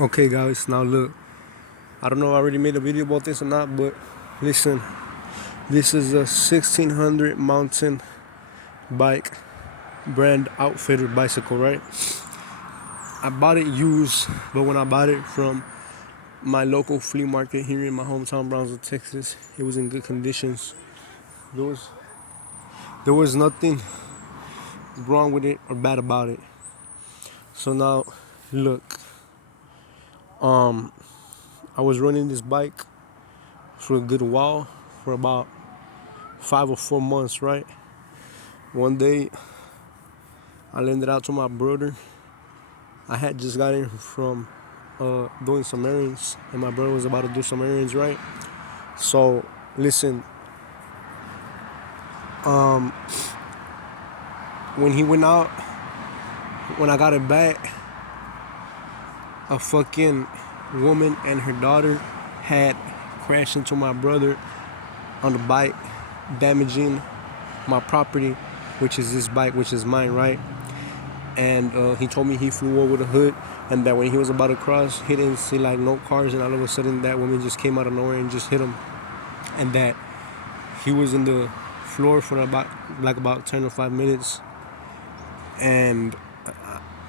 Okay, guys, now look. I don't know if I already made a video about this or not, but listen. This is a 1600 mountain bike brand outfitter bicycle, right? I bought it used, but when I bought it from my local flea market here in my hometown, Brownsville, Texas, it was in good conditions. There was there was nothing wrong with it or bad about it. So now, look, um, I was running this bike for a good while, for about 5 or 4 months, right? One day, I lent it out to my brother. I had just got in from doing some errands, and my brother was about to do some errands, right? So, listen, um, when he went out, when I got it back, a fucking woman and her daughter had crashed into my brother on the bike, damaging my property, which is this bike, which is mine, right? And he told me he flew over the hood, and that when he was about to cross, he didn't see like no cars, and all of a sudden that woman just came out of nowhere and just hit him, and that he was in the floor for about 10 or 5 minutes. And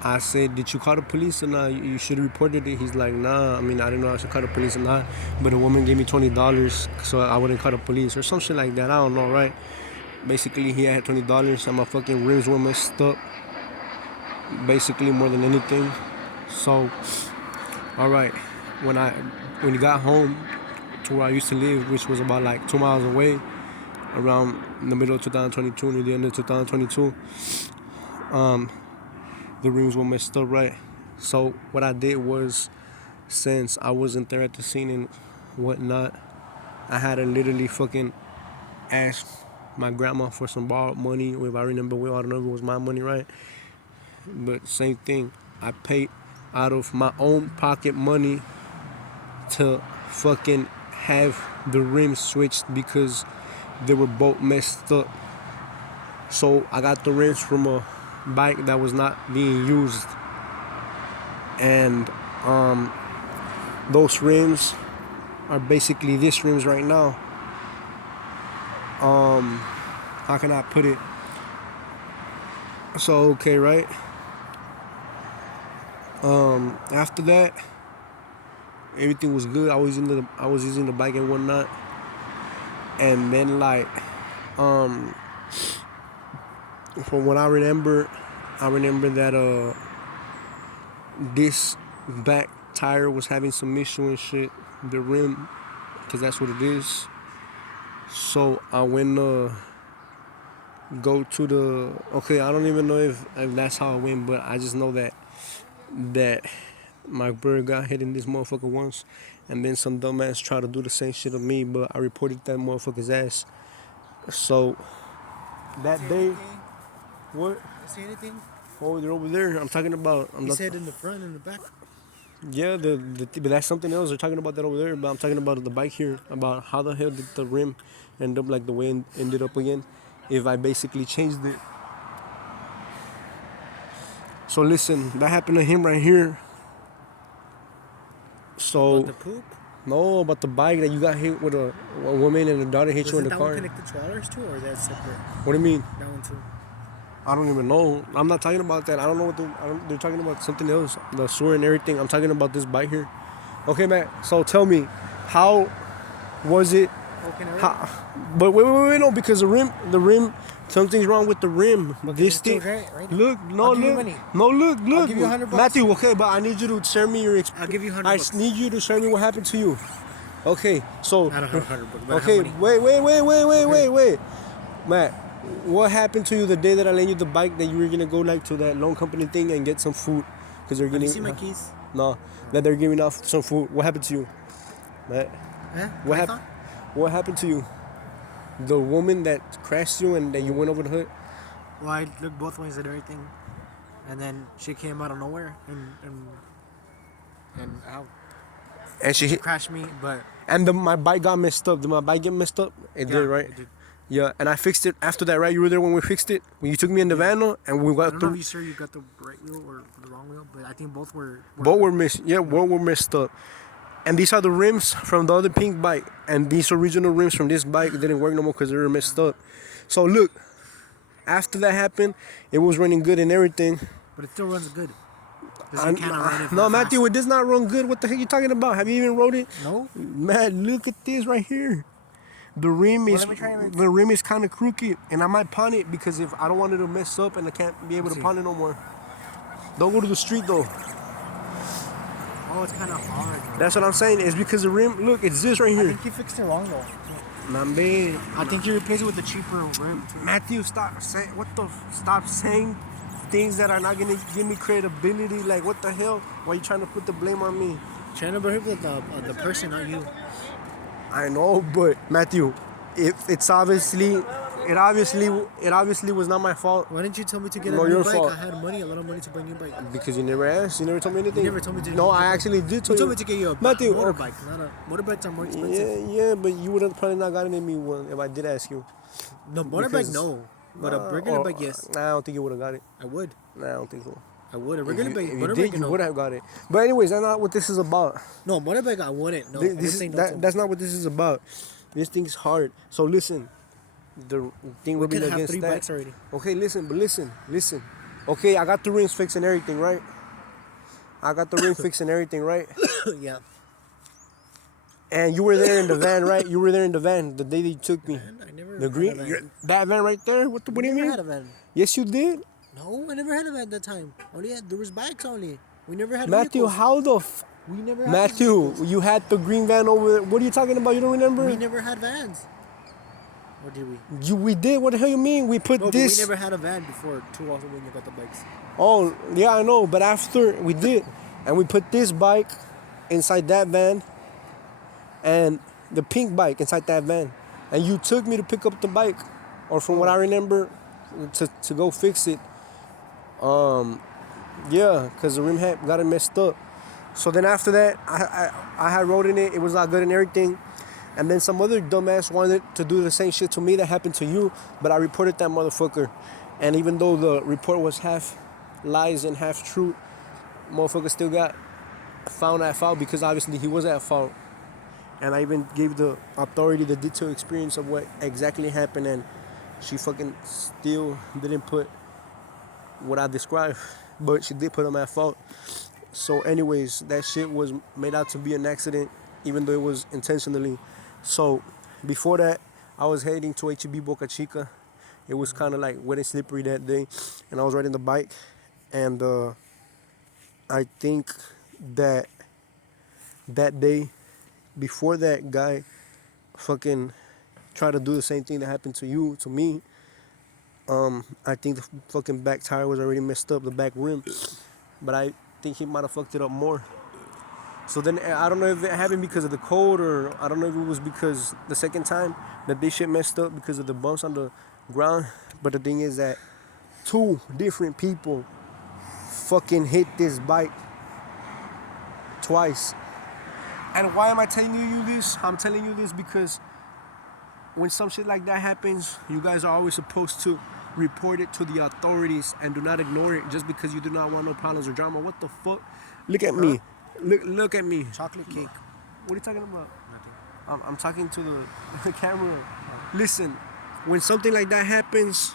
I said, did you call the police or not? You should have reported it. He's like, nah, I mean, I didn't know I should call the police or not, but the woman gave me $20 so I wouldn't call the police or some shit like that. I don't know, right? Basically, he had $20 and my fucking rims were messed up, basically, more than anything. So, all right, when he got home to where I used to live, which was about like 2 miles away, around in the middle of 2022, near the end of 2022, the rims were messed up, right? So what I did was, since I wasn't there at the scene and whatnot, I had to literally fucking ask my grandma for some borrowed money. If I remember well, I don't know if it was my money, right? But same thing, I paid out of my own pocket money to fucking have the rims switched because they were both messed up. So I got the rims from a bike that was not being used, and those rims are basically this rims right now. How can I put it? So okay, right? After that, everything was good. I was using the bike and whatnot, and then like from what I remember that this back tire was having some issue and shit. The rim, because that's what it is. So I went go to the, okay, I don't even know if that's how I went, but I just know that my brother got hit in this motherfucker once, and then some dumbass tried to do the same shit to me, but I reported that motherfucker's ass. So that day, anything? what? See anything? Oh, they're over there. I'm talking about. He said in the front and the back. Yeah, but that's something else. They're talking about that over there, but I'm talking about the bike here. About how the hell did the rim end up like the way it ended up again? If I basically changed it. So listen, that happened to him right here. So About the poop? no, about the bike that you got hit with a woman and a daughter hit you in Doesn't the that one car. connect to ours too, or is that separate? What do you mean? That one too. I don't even know. I'm not talking about that. I don't know what they're talking about something else. The sewer and everything. I'm talking about this bike here. Okay, man. So tell me, how was it? Broken already? How, but wait, no, because the rim, something's wrong with the rim. This It's thing, still right? look, no, I'll give you look, money. no, look. I'll give you $100. Matthew, okay, but I need you to share me your I'll give you $100. I need you to share me what happened to you. Okay, so, I don't have $100, but okay, I have money. wait, Matt, what happened to you the day that I lent you the bike that you were gonna go like to that loan company thing and get some food? Because they're Have you getting, seen my keys? no, that they're giving out some food. What happened to you, Matt? Huh? What happened? What happened to you? The woman that crashed you and that you went over the hood? Well, I looked both ways at everything, and then she came out of nowhere and out. And she She hit, crashed me, but and my bike got messed up. Did my bike get messed up? It did, right? It did. Yeah, and I fixed it after that, right? You were there when we fixed it? When you took me in the van, and we I got don't know if the... you sure you got the right wheel or the wrong wheel, but I think both were. Both were missed. Yeah, both were messed up. And these are the rims from the other pink bike. And these original rims from this bike didn't work no more because they were messed up. So look, after that happened, it was running good and everything. But it still runs good. I, You can't run it no, fast. Matthew, it does not run good. What the heck are you talking about? Have you even rode it? No. Man, look at this right here. The rim is let me try it. the rim is kind of crooked, and I might pawn it because if I don't want it to mess up and I can't be able to pawn it no more. Don't go to the street though. Oh, it's kind of hard. Bro. That's what I'm saying. It's because the rim. Look, it's this right I here. think you fixed it wrong though. Nambe. I think you replaced it with a cheaper rim. Too. Matthew, stop saying stop saying things that are not gonna give me credibility. Like what the hell? Why are you trying to put the blame on me? Trying to believe the person, not you. I know, but Matthew, it obviously was not my fault. Why didn't you tell me to get No, a new your bike? fault. I had a lot of money to buy a new bike. Because you never asked. You never told me anything. You never told me to. No, I actually did tell You told me to get you a Matthew, motorbike. Not a motorbikes are more expensive. Yeah, but you would have probably not gotten in me one if I did ask you. No motorbike, no. But a regular bike, yes. Nah, I don't think you would have got it. I would. Nah, I don't think so. I would. A regular bike, If you motorbike, did, you no. would have got it. But anyways, that's not what this is about. No, motorbike, I wouldn't. No, That's not what this is about. This thing's hard. So listen, the thing we we're could have against 3 that. bikes already. Okay, listen. Okay, I got the rims fixed and everything, right? I got the rim fixed and everything, right? Yeah. And you were there in the van, right? You were there in the van the day that you took me. Man, I never The green, had a van. that van right there. What do you never mean? had a van. Yes, you did. No, I never had a van at that time. There was bikes only. We never had Matthew, vehicles. how the We never had Matthew, vehicles. you had the green van over there. What are you talking about? You don't remember? We never had vans. Or did we? We did. What the hell you mean? We put No, this. but we never had a van before too often when you got the bikes. Oh, yeah, I know. But after we did, and we put this bike inside that van, and the pink bike inside that van, and you took me to pick up the bike, or from what I remember, to go fix it. Yeah, cause the rim had got it messed up. So then after that, I had rode in it. It was not good and everything. And then some other dumbass wanted to do the same shit to me that happened to you, but I reported that motherfucker. And even though the report was half lies and half true, motherfucker still got found at fault because obviously he was at fault. And I even gave the authority the detailed experience of what exactly happened, and she fucking still didn't put what I described, but she did put him at fault. So anyways, that shit was made out to be an accident, even though it was intentionally. So before that, I was heading to HEB Boca Chica. It was kind of like wet and slippery that day, and I was riding the bike, and I think that day, before that guy fucking tried to do the same thing that happened to you, to me, I think the fucking back tire was already messed up, the back rim, but I think he might have fucked it up more. So then I don't know if it happened because of the cold, or I don't know if it was because the second time that this shit messed up because of the bumps on the ground. But the thing is that 2 different people fucking hit this bike twice. And why am I telling you this? I'm telling you this because when some shit like that happens, you guys are always supposed to report it to the authorities and do not ignore it just because you do not want no problems or drama. What the fuck? Look at me. Look at me. Chocolate cake. What are you talking about? Nothing. I'm talking to the camera. Listen, when something like that happens,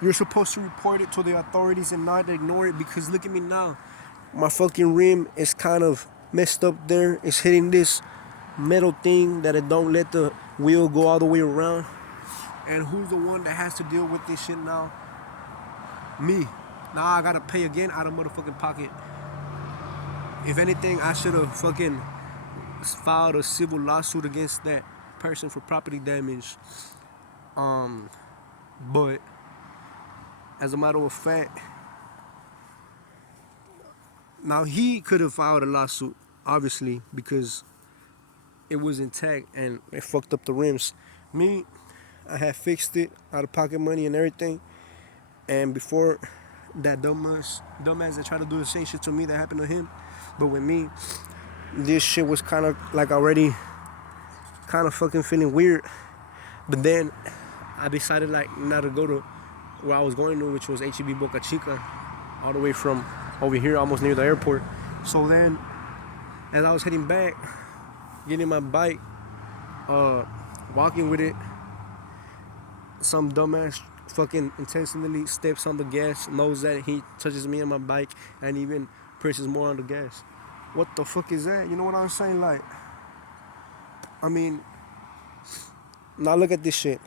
you're supposed to report it to the authorities and not ignore it, because look at me now. My fucking rim is kind of messed up there. It's hitting this metal thing that it don't let the wheel go all the way around. And who's the one that has to deal with this shit now? Me. Now I gotta pay again out of motherfucking pocket. If anything, I should have fucking filed a civil lawsuit against that person for property damage. But as a matter of fact, now he could have filed a lawsuit, obviously, because it was intact and it fucked up the rims. Me, I had fixed it out of pocket money and everything. And before that dumbass that tried to do the same shit to me that happened to him, but with me, this shit was kind of like already kind of fucking feeling weird. But then I decided like not to go to where I was going to, which was HEB Boca Chica, all the way from over here, almost near the airport. So then, as I was heading back, getting my bike, walking with it, some dumbass fucking intentionally steps on the gas, knows that he touches me on my bike, and even presses more on the gas. What the fuck is that? You know what I'm saying? Like, I mean, now look at this shit.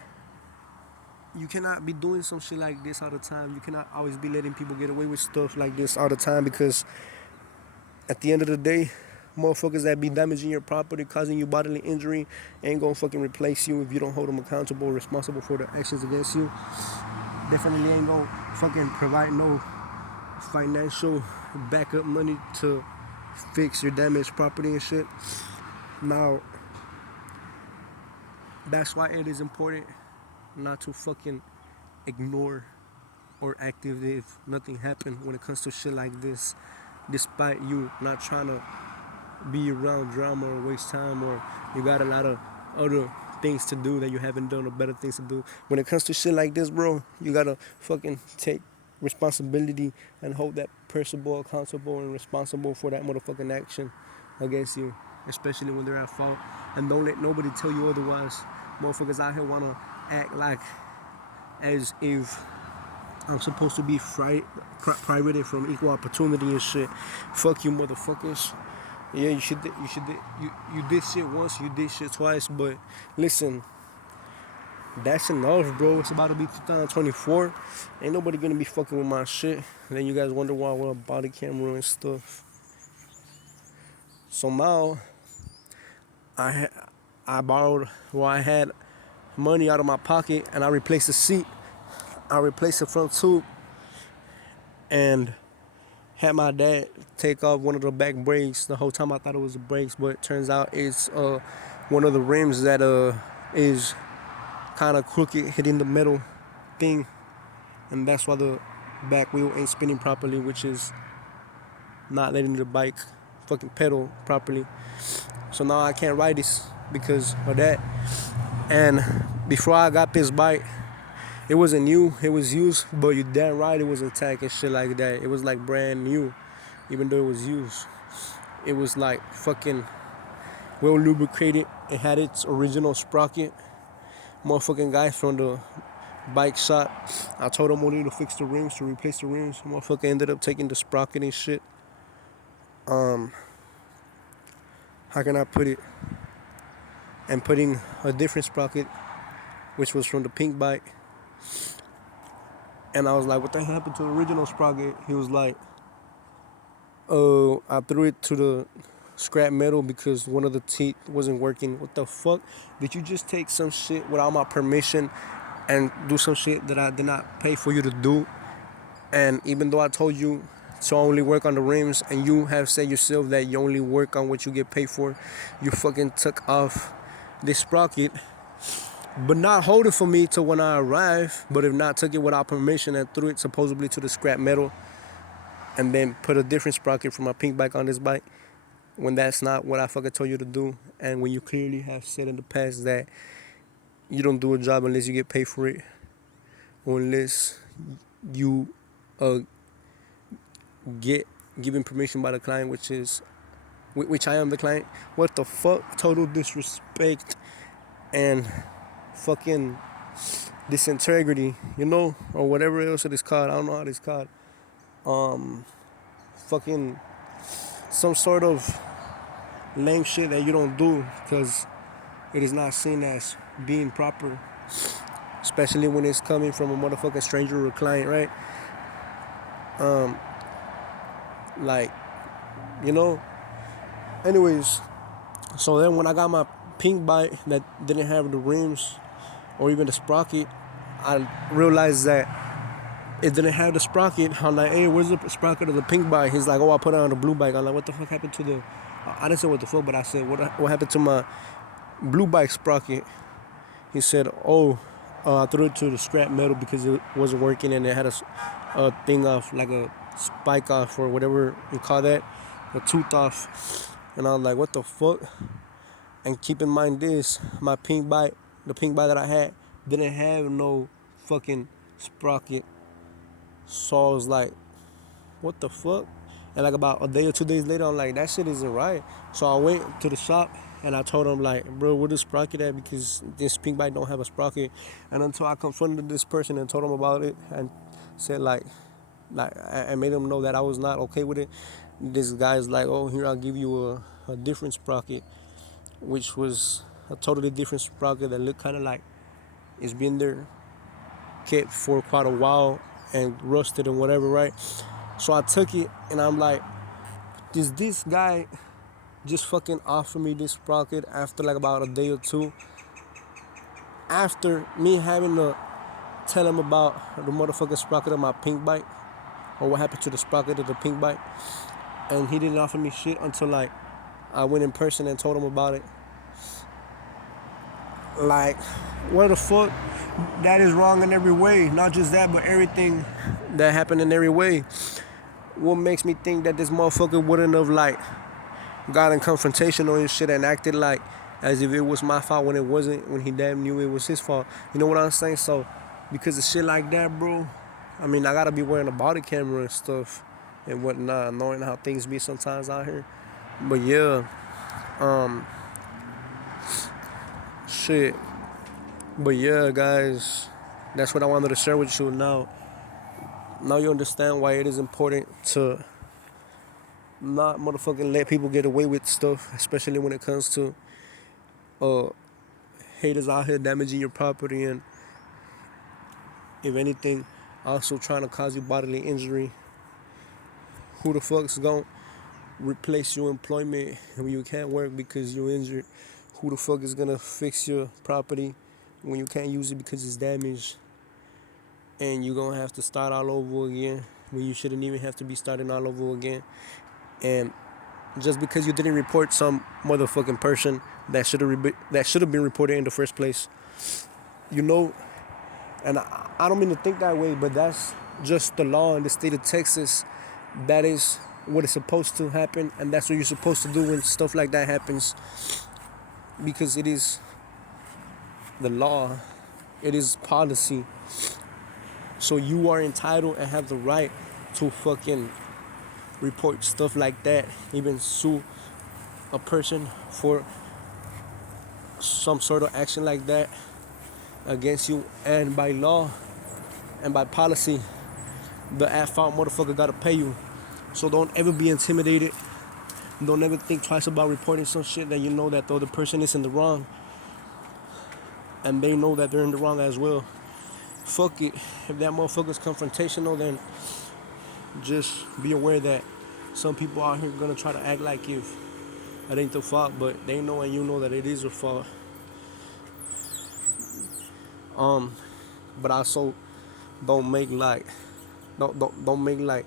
You cannot be doing some shit like this all the time. You cannot always be letting people get away with stuff like this all the time, because at the end of the day, motherfuckers that be damaging your property, causing you bodily injury, ain't gonna fucking replace you if you don't hold them accountable or responsible for the actions against you. Definitely ain't gonna fucking provide no financial backup money to fix your damaged property and shit. Now, that's why it is important not to fucking ignore or active if nothing happened when it comes to shit like this, despite you not trying to be around drama or waste time, or you got a lot of other things to do that you haven't done, or better things to do. When it comes to shit like this, bro, you gotta fucking take responsibility and hold that person accountable and responsible for that motherfucking action against you, especially when they're at fault. And don't let nobody tell you otherwise. Motherfuckers out here wanna act like as if I'm supposed to be private and from equal opportunity and shit. Fuck you, motherfuckers. Yeah, you did shit once, you did shit twice, but listen, that's enough, bro. It's about to be 2024. Ain't nobody gonna be fucking with my shit. And then you guys wonder why I wear a body camera and stuff. So now, I borrowed, well, I had money out of my pocket, and I replaced the seat. I replaced the front tube, and had my dad take off one of the back brakes. The whole time I thought it was the brakes, but it turns out it's one of the rims that is kind of crooked, hitting the metal thing, and that's why the back wheel ain't spinning properly, which is not letting the bike fucking pedal properly. So now I can't ride this because of that. And before I got this bike, it wasn't new, it was used, but you damn right it was intact and shit like that. It was like brand new, even though it was used. It was like fucking well lubricated. It had its original sprocket. Motherfucking guy from the bike shop, I told him only to fix the rims, to replace the rims. Motherfucker ended up taking the sprocket and shit. How can I put it? And putting a different sprocket, which was from the pink bike. And I was like, what the hell happened to the original sprocket? He was like, I threw it to the scrap metal because one of the teeth wasn't working. What the fuck? Did you just take some shit without my permission and do some shit that I did not pay for you to do? And even though I told you to only work on the rims, and you have said yourself that you only work on what you get paid for, you fucking took off this sprocket, but not hold it for me till when I arrive, but if not, took it without permission and threw it supposedly to the scrap metal, and then put a different sprocket for my pink bike on this bike, when that's not what I fucking told you to do. And when you clearly have said in the past that you don't do a job unless you get paid for it, or unless you get given permission by the client, which I am the client. What the fuck? Total disrespect and fucking disintegrity, you know, or whatever else it is called. I don't know how it's called. Fucking some sort of lame shit that you don't do because it is not seen as being proper, especially when it's coming from a motherfucking stranger or a client, right? Like, you know. Anyways, so then when I got my pink bike that didn't have the rims or even the sprocket, I realized that it didn't have the sprocket. I'm like, hey, where's the sprocket of the pink bike? He's like, oh, I put it on the blue bike. I'm like, what the fuck happened to the... I didn't say what the fuck, but I said, what happened to my blue bike sprocket? He said, oh, I threw it to the scrap metal because it wasn't working, and it had a thing off, like a spike off, or whatever you call that, a tooth off. And I was like, what the fuck? And keep in mind this, my pink bike the pink bike that I had didn't have no fucking sprocket. So I was like, what the fuck? And like about a day or 2 days later, I'm like, that shit isn't right. So I went to the shop and I told him like, bro, where the sprocket at? Because this pink bike don't have a sprocket. And until I confronted this person and told him about it and said like I made him know that I was not okay with it. This guy's like, oh, here I'll give you a different sprocket, which was a totally different sprocket that looked kind of like it's been there, kept for quite a while and rusted and whatever, right? So I took it and I'm like, does this guy just fucking offer me this sprocket after like about a day or two? After me having to tell him about the motherfucking sprocket of my pink bike or what happened to the sprocket of the pink bike, and he didn't offer me shit until like I went in person and told him about it. Like, what the fuck? That is wrong in every way. Not just that, but everything that happened in every way. What makes me think that this motherfucker wouldn't have like got in confrontational and shit and acted like as if it was my fault when it wasn't, when he damn knew it was his fault. You know what I'm saying? So because of shit like that, bro, I mean, I gotta be wearing a body camera and stuff and whatnot, knowing how things be sometimes out here. But yeah, shit. But yeah, guys, that's what I wanted to share with you. Now you understand why it is important to not motherfucking let people get away with stuff, especially when it comes to uh haters out here damaging your property and, if anything, also trying to cause you bodily injury. Who the fuck's gonna replace your employment when you can't work because you're injured? Who the fuck is gonna fix your property when you can't use it because it's damaged? And you're gonna have to start all over again when you shouldn't even have to be starting all over again. And just because you didn't report some motherfucking person that should have been reported in the first place, you know. And I don't mean to think that way, but that's just the law in the state of Texas. That is what is supposed to happen, and that's what you're supposed to do when stuff like that happens, because it is the law, it is policy. So you are entitled and have the right to fucking report stuff like that, even sue a person for some sort of action like that against you. And by law and by policy, the at-fault motherfucker gotta pay you. So don't ever be intimidated. Don't ever think twice about reporting some shit that you know that the other person is in the wrong, and they know that they're in the wrong as well. Fuck it. If that motherfucker's confrontational, then just be aware that some people out here gonna try to act like if it ain't their fault, but they know and you know that it is your fault. But also don't make like don't make like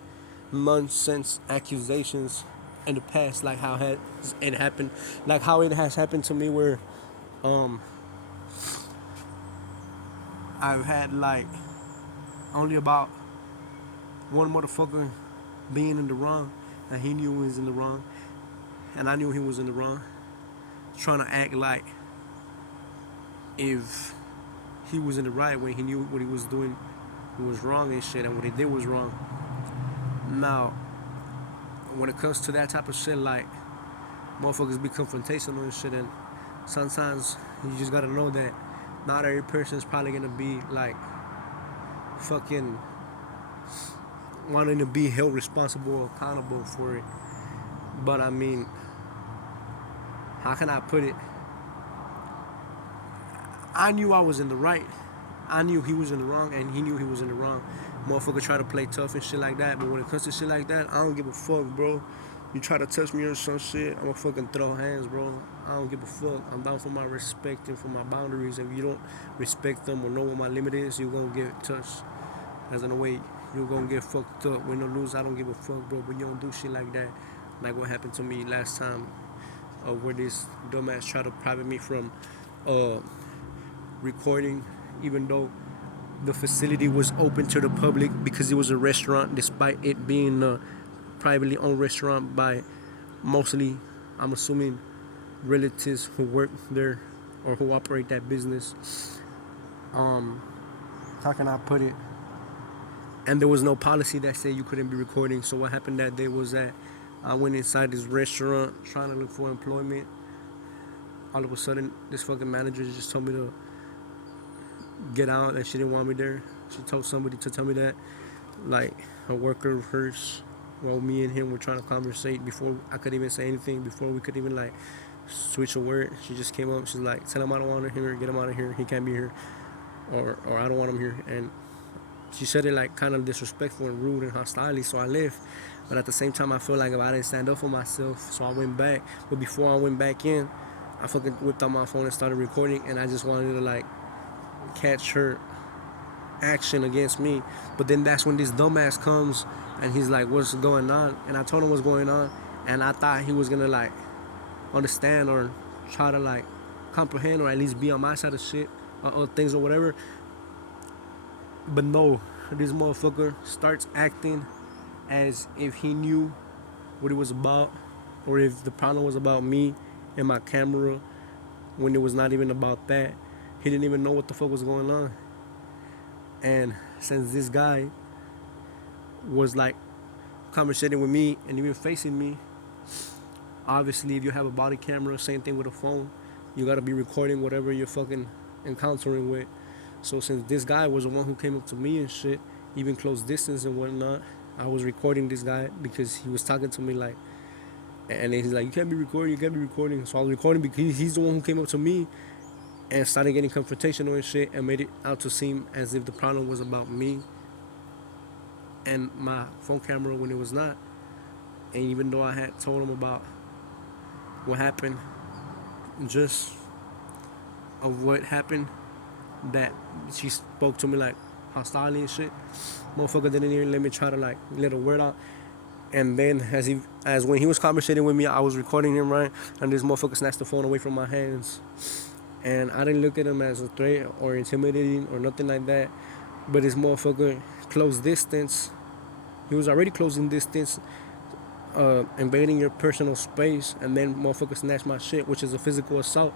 nonsense accusations in the past, like how has it happened, like how it has happened to me, where I've had like only about one motherfucker being in the wrong, and he knew he was in the wrong, and I knew he was in the wrong, trying to act like if he was in the right when he knew what he was doing was wrong and shit, and what he did was wrong. Now, when it comes to that type of shit, like motherfuckers be confrontational and shit, and sometimes you just gotta know that not every person is probably gonna be like fucking wanting to be held responsible or accountable for it. But I mean, how can I put it? I knew I was in the right. I knew he was in the wrong, and he knew he was in the wrong. Motherfucker try to play tough and shit like that, but when it comes to shit like that, I don't give a fuck, bro. You try to touch me or some shit, I'ma fucking throw hands, bro. I don't give a fuck. I'm down for my respect and for my boundaries. If you don't respect them or know what my limit is, you're gonna get touched. As in a way, you're gonna get fucked up. Win or lose, I don't give a fuck, bro. But you don't do shit like that. Like what happened to me last time, where this dumbass tried to private me from uh, recording, even though the facility was open to the public because it was a restaurant, despite it being a privately owned restaurant by mostly, I'm assuming, relatives who work there. or who operate that business. How can I put it? And there was no policy that said you couldn't be recording. So what happened that day was that I went inside this restaurant trying to look for employment. All of a sudden, this fucking manager just told me to get out, and she didn't want me there. She told somebody to tell me that, like a worker of hers, while me and him were trying to conversate before I could even say anything, before we could even like switch a word. She just came up. She's like, "Tell him I don't want him here. Get him out of here. He can't be here, or I don't want him here." And she said it like kind of disrespectful and rude and hostile. So I left. But at the same time, I feel like if I didn't stand up for myself, so I went back. But before I went back in, I fucking whipped out my phone and started recording, and I just wanted to like catch her action against me. But then that's when this dumbass comes and he's like, "What's going on?" And I told him what's going on, and I thought he was gonna like understand or try to like comprehend or at least be on my side of shit or things or whatever. But no, this motherfucker starts acting as if he knew what it was about, or if the problem was about me and my camera, when it was not even about that. He didn't even know what the fuck was going on. And since this guy was like conversating with me and even facing me, obviously if you have a body camera, same thing with a phone, you gotta be recording whatever you're fucking encountering with. So since this guy was the one who came up to me and shit, even close distance and whatnot, I was recording this guy because he was talking to me like, and then he's like, "You can't be recording, you can't be recording." So I was recording because he's the one who came up to me and started getting confrontational and shit, and made it out to seem as if the problem was about me and my phone camera when it was not. And even though I had told him about what happened, just of what happened, that she spoke to me like hostile and shit, motherfucker didn't even let me try to like let a word out. And then as when he was conversating with me, I was recording him, right, and this motherfucker snatched the phone away from my hands. And I didn't look at him as a threat or intimidating or nothing like that. But this motherfucker close distance. He was already closing distance, invading your personal space, and then motherfucker snatched my shit, which is a physical assault.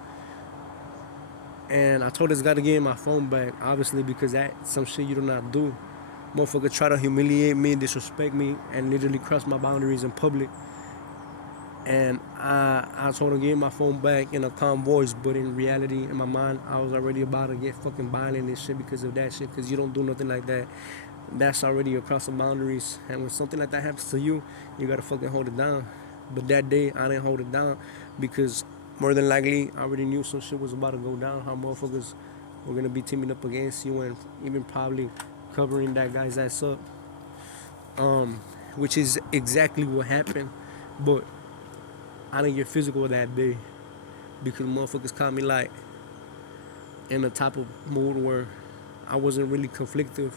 And I told this guy to give me my phone back, obviously, because that's some shit you do not do. Motherfucker try to humiliate me, disrespect me, and literally cross my boundaries in public. And I told him to give me my phone back in a calm voice, but in reality, in my mind, I was already about to get fucking violent and shit because of that shit, because you don't do nothing like that. That's already across the boundaries. And when something like that happens to you, you gotta fucking hold it down. But that day, I didn't hold it down because more than likely, I already knew some shit was about to go down, how motherfuckers were gonna be teaming up against you and even probably covering that guy's ass up. Which is exactly what happened. But I didn't get physical that day because motherfuckers caught me like in a type of mood where I wasn't really conflictive.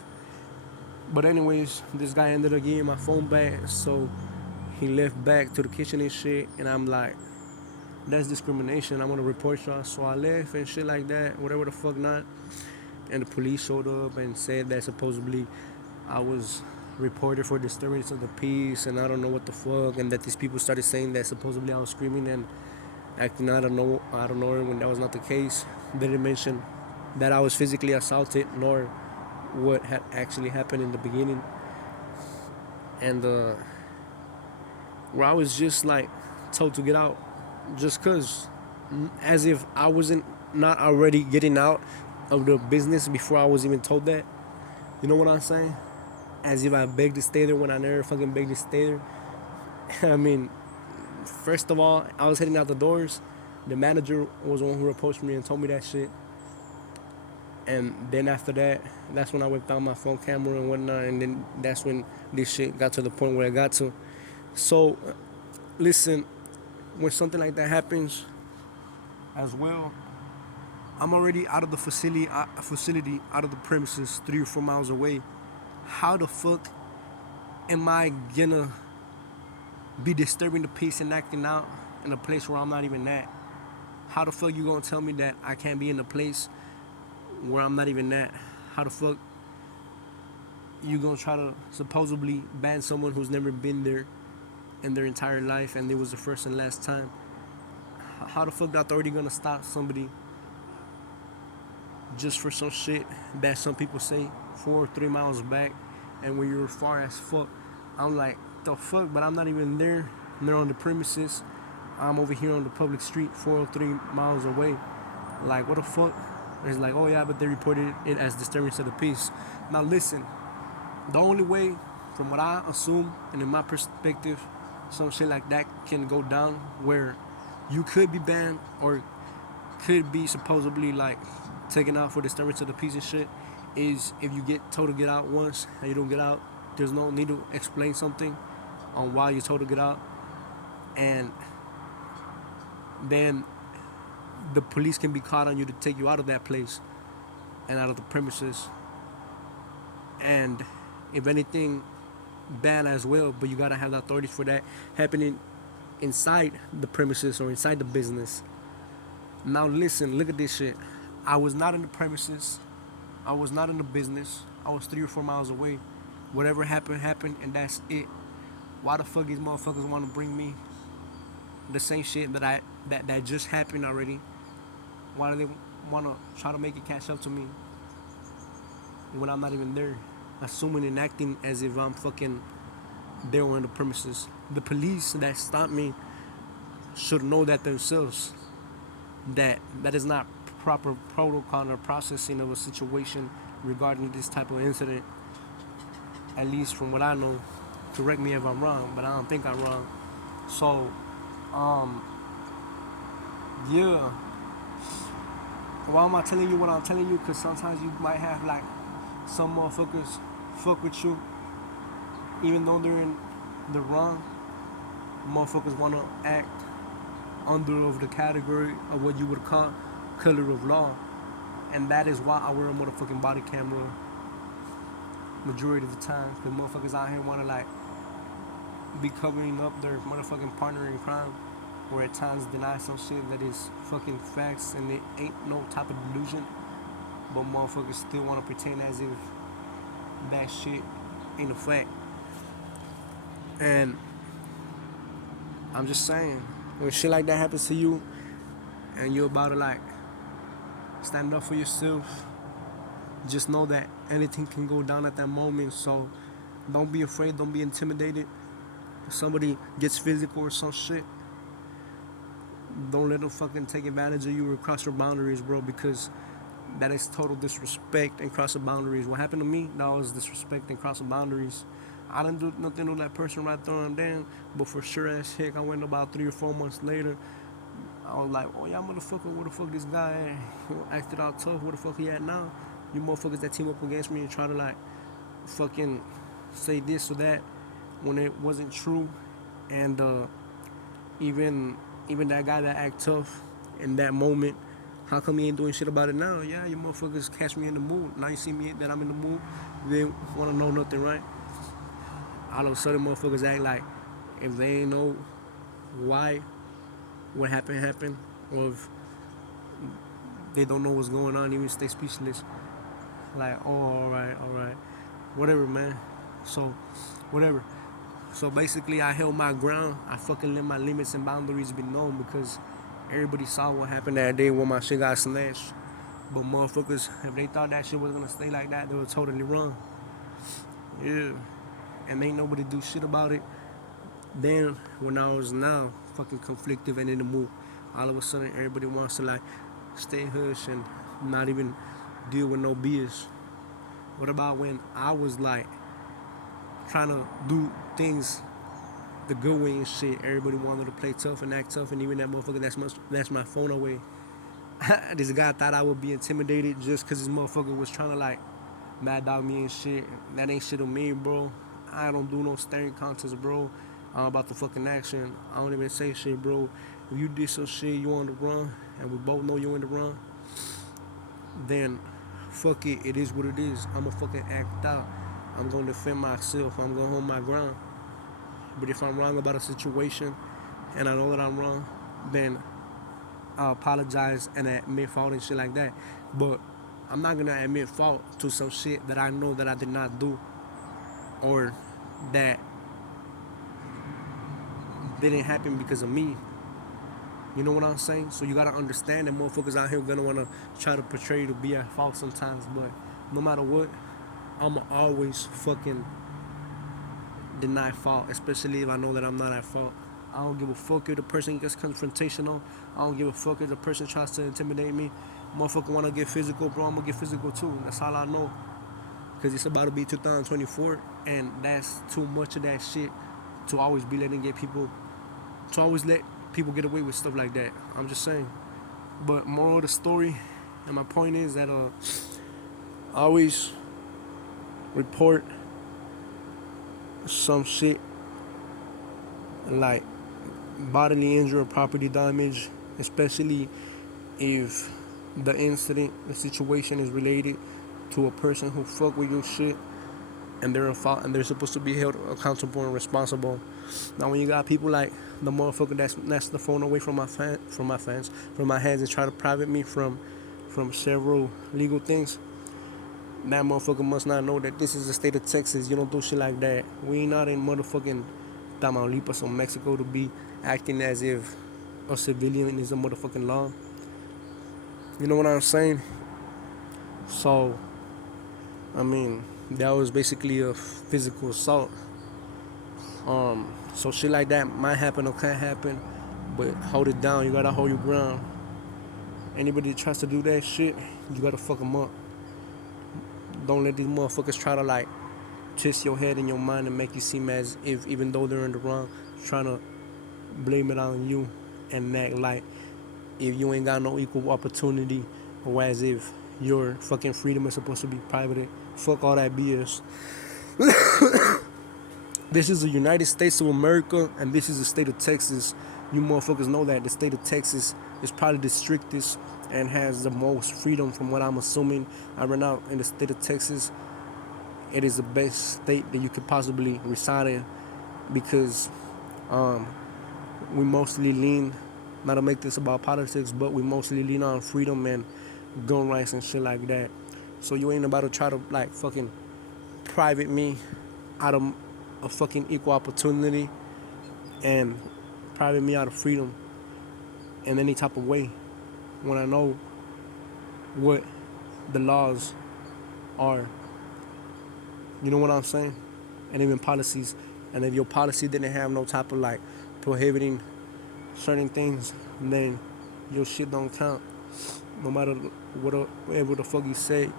But anyways, this guy ended up getting my phone back, so he left back to the kitchen and shit, and I'm like, that's discrimination, I'm gonna report y'all. So I left and shit like that, whatever the fuck not. And the police showed up and said that supposedly I was reported for disturbance of the peace and I don't know what the fuck, and that these people started saying that supposedly I was screaming and acting out of nowhere when that was not the case. They didn't mention that I was physically assaulted nor what had actually happened in the beginning. And where I was just like told to get out just cause, as if I wasn't not already getting out of the business before I was even told that. You know what I'm saying? As if I begged to stay there when I never fucking begged to stay there. I mean, first of all, I was heading out the doors. The manager was the one who approached me and told me that shit. And then after that, that's when I whipped out my phone camera and whatnot. And then that's when this shit got to the point where it got to. So, listen, when something like that happens, as well, I'm already out of the facility, out of the premises, 3 or 4 miles away. How the fuck am I gonna be disturbing the peace and acting out in a place where I'm not even at? How the fuck you gonna tell me that I can't be in a place where I'm not even at? How the fuck you gonna try to supposedly ban someone who's never been there in their entire life and it was the first and last time? How the fuck the authority gonna stop somebody just for some shit that some people say 4 or 3 miles back, and when you're far as fuck. I'm like, the fuck, but I'm not even there. They're on the premises. I'm over here on the public street 4 or 3 miles away. Like, what the fuck? It's like, oh yeah, but they reported it as disturbance of the peace. Now listen, the only way, from what I assume and in my perspective, some shit like that can go down where you could be banned or could be supposedly like taken out for disturbance of the peace and shit is if you get told to get out once and you don't get out. There's no need to explain something on why you're told to get out, and then the police can be caught on you to take you out of that place and out of the premises. And if anything, bad as well, but you gotta have the authorities for that happening inside the premises or inside the business. Now listen, look at this shit. I was not in the premises. I was not in the business. I was 3 or 4 miles away. Whatever happened, happened, and that's it. Why the fuck these motherfuckers want to bring me the same shit that just happened already? Why do they want to try to make it catch up to me when I'm not even there? Assuming and acting as if I'm fucking there on the premises. The police that stopped me should know that themselves. That is not proper protocol or processing of a situation regarding this type of incident. At least from what I know. Correct me if I'm wrong, but I don't think I'm wrong. So, yeah. Why am I telling you what I'm telling you? Because sometimes you might have like some motherfuckers fuck with you, even though they're in the wrong. Motherfuckers want to act under of the category of what you would call color of law, and that is why I wear a motherfucking body camera majority of the time. Because motherfuckers out here want to like be covering up their motherfucking partner in crime, or at times deny some shit that is fucking facts and it ain't no type of delusion, but motherfuckers still want to pretend as if that shit ain't a fact. And I'm just saying, when shit like that happens to you and you're about to like stand up for yourself, just know that anything can go down at that moment. So don't be afraid, don't be intimidated. If somebody gets physical or some shit, don't let them fucking take advantage of you or cross your boundaries, bro, because that is total disrespect and crossing boundaries. What happened to me, that was disrespect and crossing boundaries. I didn't do nothing to that person right there and then, but for sure as heck, I went about 3 or 4 months later. I was like, oh yeah, motherfucker, where the fuck this guy at? Acted out tough, where the fuck he at now? You motherfuckers that team up against me and try to like fucking say this or that when it wasn't true. And even even that guy that act tough in that moment, how come he ain't doing shit about it now? Yeah, you motherfuckers catch me in the mood. Now you see me that I'm in the mood. They wanna know nothing, right? All of a sudden, motherfuckers act like if they ain't know why what happened, or if they don't know what's going on, even stay speechless. Like, oh, all right, whatever, man. So, whatever. So basically, I held my ground. I fucking let my limits and boundaries be known because everybody saw what happened that day when my shit got snatched. But motherfuckers, if they thought that shit was gonna stay like that, they were totally wrong. Yeah. And ain't nobody do shit about it. Then when I was now fucking conflictive and in the mood, all of a sudden everybody wants to like stay hush and not even deal with no BS. What about when I was like trying to do things the good way and shit? Everybody wanted to play tough and act tough, and even that motherfucker that's my phone away. This guy thought I would be intimidated just because this motherfucker was trying to like mad dog me and shit. That ain't shit on me, bro. I don't do no staring contests, bro. I'm about the fucking action. I don't even say shit, bro. If you did some shit, you on the run, and we both know you in the run, then fuck it. It is what it is. I'ma fucking act out. I'm gonna defend myself. I'm gonna hold my ground. But if I'm wrong about a situation, and I know that I'm wrong, then I apologize and admit fault and shit like that. But I'm not gonna admit fault to some shit that I know that I did not do, or that didn't happen because of me. You know what I'm saying? So you gotta understand that motherfuckers out here gonna wanna try to portray you to be at fault sometimes, but no matter what, I'ma always fucking deny fault, especially if I know that I'm not at fault. I don't give a fuck if the person gets confrontational. I don't give a fuck if the person tries to intimidate me. Motherfucker wanna get physical, bro, I'm gonna get physical too. That's all I know. Cause it's about to be 2024 and that's too much of that shit to always be letting get people to always let people get away with stuff like that. I'm just saying. But moral of the story, and my point is that always report some shit like bodily injury or property damage, especially if the incident, the situation is related to a person who fuck with your shit and they're a fault and they're supposed to be held accountable and responsible. Now, when you got people like the motherfucker that snatched the phone away from from my hands and try to private me from several legal things, that motherfucker must not know that this is the state of Texas. You don't do shit like that. We ain't not in motherfucking Tamaulipas or Mexico to be acting as if a civilian is a motherfucking law. You know what I'm saying? So, I mean, that was basically a physical assault. So shit like that might happen or can't happen, but hold it down. You gotta hold your ground. Anybody that tries to do that shit, you gotta fuck them up. Don't let these motherfuckers try to like twist your head and your mind and make you seem as if even though they're in the wrong, trying to blame it on you and act like if you ain't got no equal opportunity or as if your fucking freedom is supposed to be private. Fuck all that BS. This is the United States of America and this is the state of Texas. You motherfuckers know that the state of Texas is probably the strictest and has the most freedom from what I'm assuming. I ran out in the state of Texas. It is the best state that you could possibly reside in because um, we mostly lean, not to make this about politics, but we mostly lean on freedom and gun rights and shit like that. So you ain't about to try to like fucking private me out of a fucking equal opportunity and private me out of freedom in any type of way when I know what the laws are. You know what I'm saying? And even policies. And if your policy didn't have no type of like prohibiting certain things, then your shit don't count. No matter whatever the fuck you say,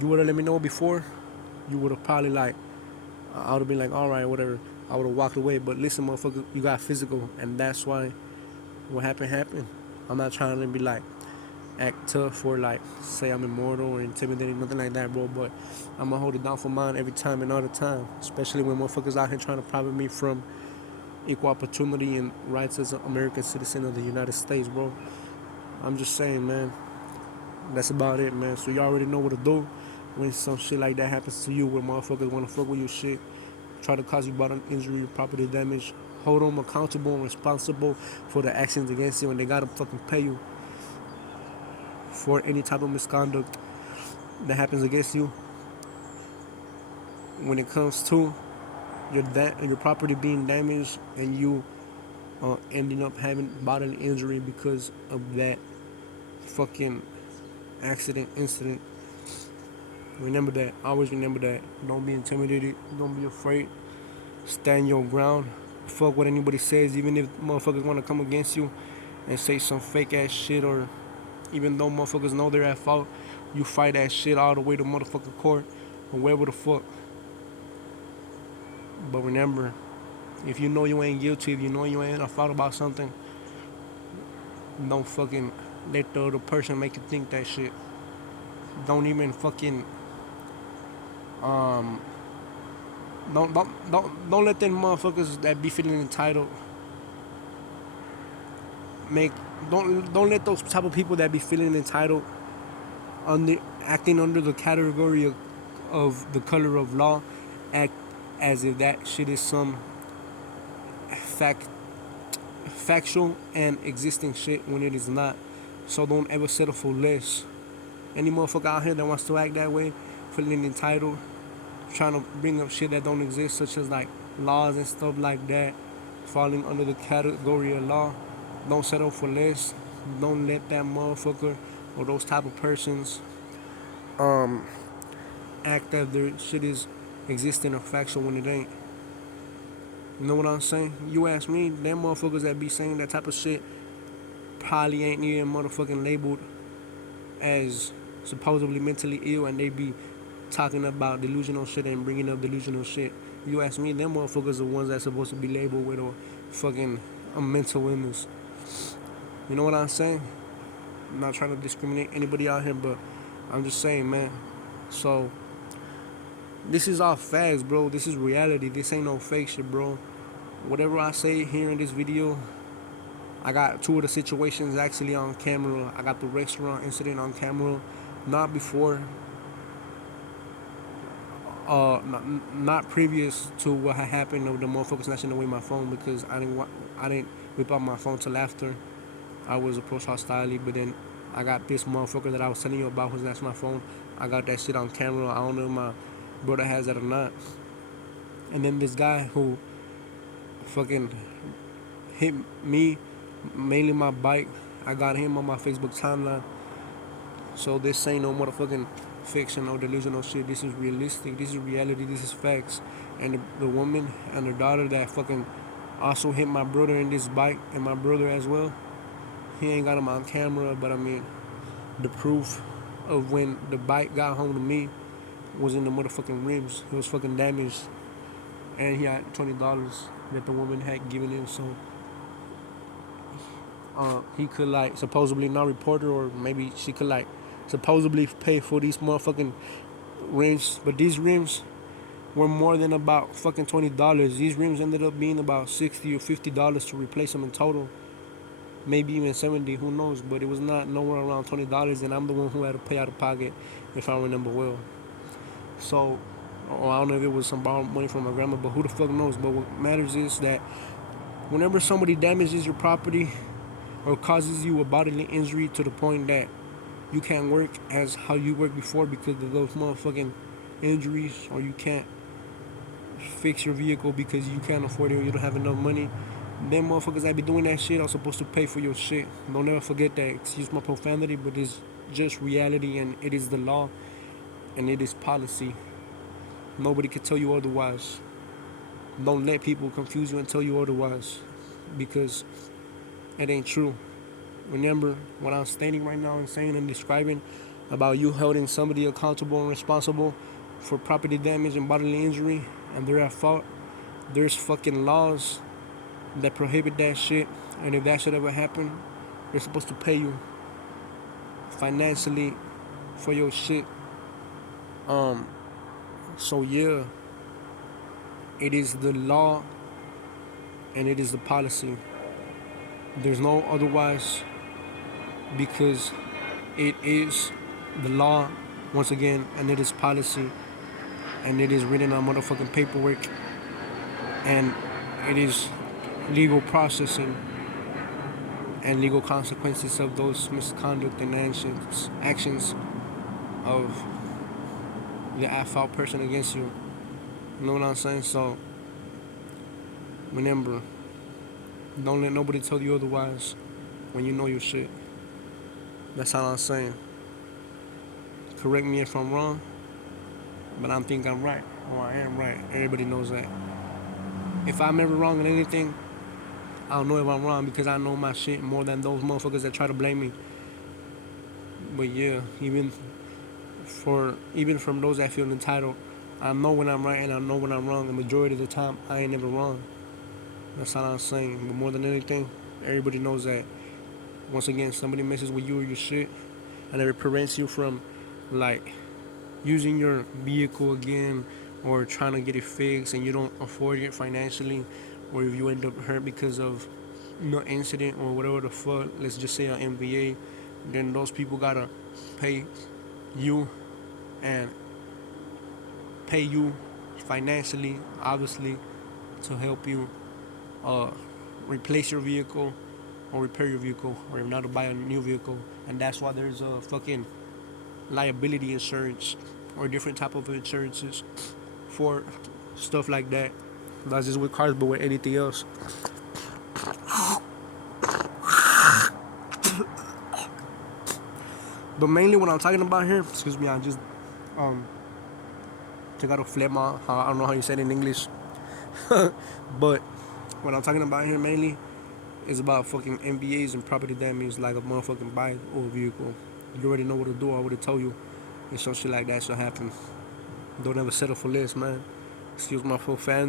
you would have let me know before. You would have probably like, I would have been like, all right, whatever. I would have walked away. But listen, motherfucker, you got physical, and that's why what happened. I'm not trying to be like act tough or like say I'm immortal or intimidating, nothing like that, bro. But I'm gonna hold it down for mine every time and all the time, especially when motherfuckers out here trying to private me from equal opportunity and rights as an American citizen of the United States, bro. I'm just saying, man. That's about it, man. So you already know what to do when some shit like that happens to you, where motherfuckers wanna fuck with your shit, try to cause you bodily injury, property damage. Hold them accountable and responsible for the actions against you, and they gotta fucking pay you for any type of misconduct that happens against you. When it comes to your property being damaged and you ending up having bodily injury because of that fucking accident incident, remember that. Always remember that. Don't be intimidated. Don't be afraid. Stand your ground. Fuck what anybody says, even if motherfuckers want to come against you and say some fake ass shit, or even though motherfuckers know they're at fault, you fight that shit all the way to motherfucking court or wherever the fuck. But remember, if you know you ain't guilty, if you know you ain't at fault about something, don't fucking let the other person make you think that shit. Don't even fucking um don't let them motherfuckers that be feeling entitled make don't let those type of people that be feeling entitled under acting under the category of the color of law act as if that shit is some fact factual and existing shit when it is not. So don't ever settle for less. Any motherfucker out here that wants to act that way, feeling entitled, trying to bring up shit that don't exist, such as like laws and stuff like that, falling under the category of law, Don't settle for less. Don't let that motherfucker or those type of persons act that their shit is existing or factual when it ain't. You know what I'm saying? You ask me, them motherfuckers that be saying that type of shit probably ain't even motherfucking labeled as supposedly mentally ill, and they be talking about delusional shit and bringing up delusional shit. You ask me, them motherfuckers are the ones that's supposed to be labeled with a fucking a mental illness. You know what I'm saying? I'm not trying to discriminate anybody out here, but I'm just saying, man. So this is all facts, bro. This is reality. This ain't no fake shit, bro. Whatever I say here in this video, I got two of the situations actually on camera. I got the restaurant incident on camera, not before, not previous to what had happened of the motherfucker snatching away my phone, because I didn't whip out my phone till after I was approached hostilely. But then I got this motherfucker that I was telling you about who snatched my phone. I got that shit on camera. I don't know if my brother has that or not. And then this guy who fucking hit me, mainly my bike. I got him on my Facebook timeline. So this ain't no motherfucking fiction or delusional shit. This is realistic. This is reality. This is facts. And the woman and her daughter that fucking also hit my brother in this bike, and my brother as well. He ain't got him on camera, but I mean, the proof of when the bike got home to me was in the motherfucking rims. It was fucking damaged, and he had $20 that the woman had given him. So he could like supposedly not report her, or maybe she could like supposedly pay for these motherfucking rims. But these rims were more than about fucking $20. These rims ended up being about $60 or $50 to replace them in total. Maybe even 70, who knows? But it was not nowhere around $20, and I'm the one who had to pay out of pocket, if I remember well. So, I don't know if it was some borrowed money from my grandma, but who the fuck knows? But what matters is that whenever somebody damages your property or causes you a bodily injury to the point that you can't work as how you worked before because of those motherfucking injuries, or you can't fix your vehicle because you can't afford it or you don't have enough money, them motherfuckers that be doing that shit are supposed to pay for your shit. Don't ever forget that. Excuse my profanity, but it's just reality, and it is the law, and it is policy. Nobody can tell you otherwise. Don't let people confuse you and tell you otherwise, because it ain't true. Remember what I'm stating right now and saying and describing about you holding somebody accountable and responsible for property damage and bodily injury, and they're at fault. There's fucking laws that prohibit that shit, and if that should ever happen, they're supposed to pay you financially for your shit. So yeah, it is the law and it is the policy. There's no otherwise, because it is the law once again, and it is policy, and it is written on motherfucking paperwork, and it is legal processing and legal consequences of those misconduct and actions of the at-fault person against you. You know what I'm saying? So remember, don't let nobody tell you otherwise when you know your shit. That's all I'm saying. Correct me if I'm wrong, but I think I'm right, or I am right. Everybody knows that. If I'm ever wrong in anything, I don't know if I'm wrong, because I know my shit more than those motherfuckers that try to blame me. But yeah, even from those that feel entitled, I know when I'm right and I know when I'm wrong. The majority of the time, I ain't never wrong. That's all I'm saying. But more than anything, everybody knows that once again, somebody messes with you or your shit, and it prevents you from like using your vehicle again, or trying to get it fixed and you don't afford it financially, or if you end up hurt because of incident or whatever the fuck, let's just say an MVA, then those people gotta pay you and pay you financially, obviously, to help you uh, replace your vehicle or repair your vehicle, or if not, to buy a new vehicle. And that's why there's a fucking liability insurance or different type of insurances for stuff like that. Not just with cars, but with anything else. But mainly what I'm talking about here, excuse me, I just um took out a flema. I don't know how you say it in English, but what I'm talking about here mainly is about fucking MBAs and property damage, like a motherfucking bike or vehicle. You already know what to do. I already told you, and some shit like that should happen. Don't ever settle for less, man. Excuse my full fans.